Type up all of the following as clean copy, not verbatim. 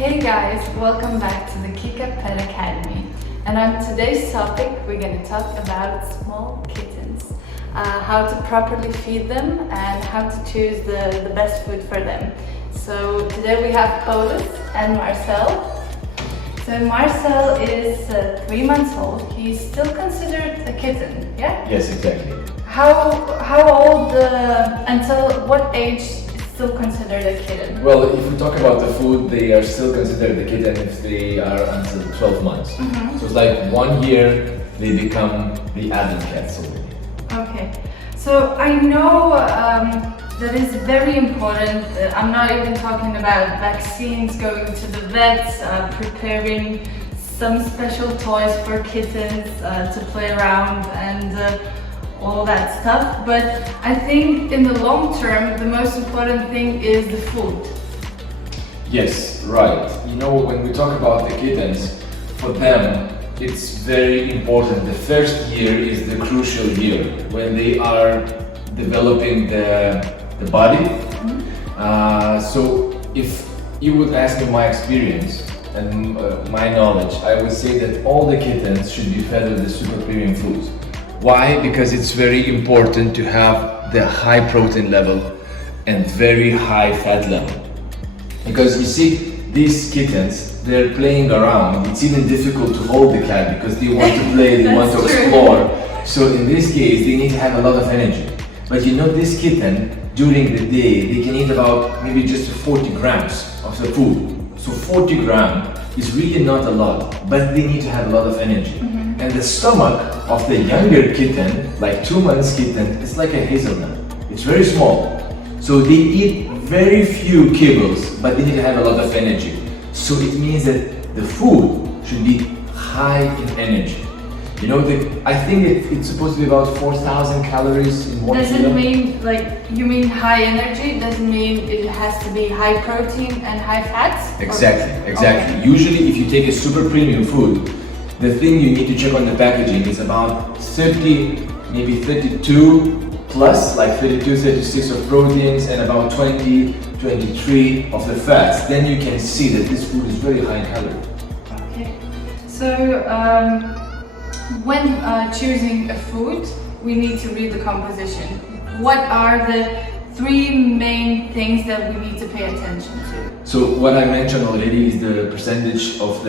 Hey guys, welcome back to the Kitten Pet Academy. And on today's topic, we're going to talk about small kittens, how to properly feed them and how to choose the best food for them. So today we have Paulus and Marcel. So Marcel is 3 months old. He's still considered a kitten, yeah? Yes, exactly. How old, until what age is still considered a kitten? Well, if we talk about the food, they are still considered a kitten if they are until 12 months. Mm-hmm. So it's like 1 year, they become the adult cats already. Okay, so I know that is very important. I'm not even talking about vaccines, going to the vets, preparing some special toys for kittens to play around and all that stuff. But I think in the long term, the most important thing is the food. Yes, right. You know, when we talk about the kittens, for them, it's very important. The first year is the crucial year when they are developing the body. Mm-hmm. So if you would ask me my experience and my knowledge, I would say that all the kittens should be fed with the super premium foods. Why? Because it's very important to have the high protein level and very high fat level. Because you see, these kittens, they're playing around. It's even difficult to hold the cat because they want to play, they want to explore. So in this case, they need to have a lot of energy. But you know, this kitten, during the day, they can eat about maybe just 40 grams of the food. So 40 grams is really not a lot, but they need to have a lot of energy. Mm-hmm. And the stomach of the younger kitten, like 2 months kitten, is like a hazelnut. It's very small. So they eat very few kibbles, but they need to have a lot of energy. So it means that the food should be high in energy. You know, I think it's supposed to be about 4,000 calories in 1 kilo. Doesn't mean, like, you mean high energy, doesn't mean it has to be high protein and high fats? Exactly. Okay. Usually if you take a super premium food, the thing you need to check on the packaging is about 30, maybe 32 plus, like 32, 36 of proteins and about 20, 23 of the fats. Then you can see that this food is very high in calorie. Okay. So, when choosing a food, we need to read the composition. What are the 3 main things that we need to pay attention to? So what I mentioned already is the percentage of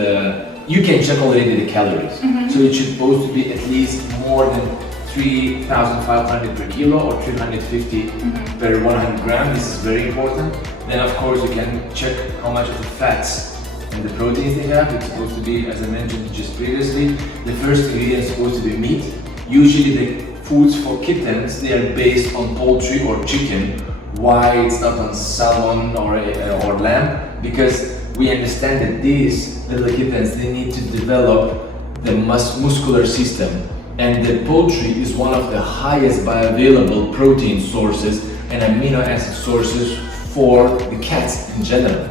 you can check already the calories. Mm-hmm. So it should supposed to be at least more than 3,500 per kilo or 350 mm-hmm. per 100 grams. This is very important. Then of course you can check how much of the fats and the proteins they have. It's supposed to be, as I mentioned just previously, the first ingredient is supposed to be meat. Usually the foods for kittens, they are based on poultry or chicken. Why it's not on salmon or lamb? Because we understand that these little kittens, they need to develop the muscular system. And the poultry is one of the highest bioavailable protein sources and amino acid sources for the cats in general.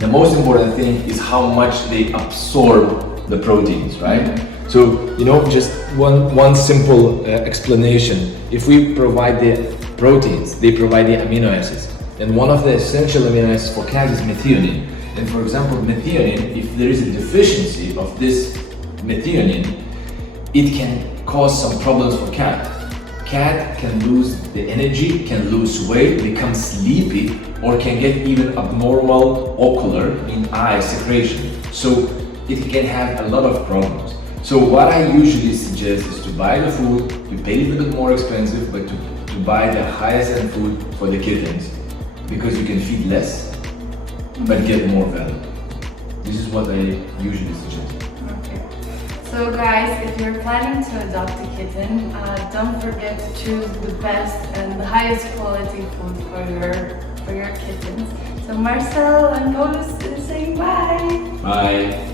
The most important thing is how much they absorb the proteins, right? Mm-hmm. So, you know, just one simple explanation. If we provide the proteins, they provide the amino acids. And one of the essential amino acids for cats is methionine. And for example, methionine, if there is a deficiency of this methionine, it can cause some problems for cat. Cat can lose the energy, can lose weight, become sleepy, or can get even abnormal ocular, in eye secretion. So it can have a lot of problems. So what I usually suggest is to buy the food, to pay a little bit more expensive, but to buy the highest end food for the kittens, because you can feed less, but get more value. This is what I usually suggest. So guys, if you're planning to adopt a kitten, don't forget to choose the best and the highest quality food for your kittens. So Marcel and Paulus is saying bye. Bye.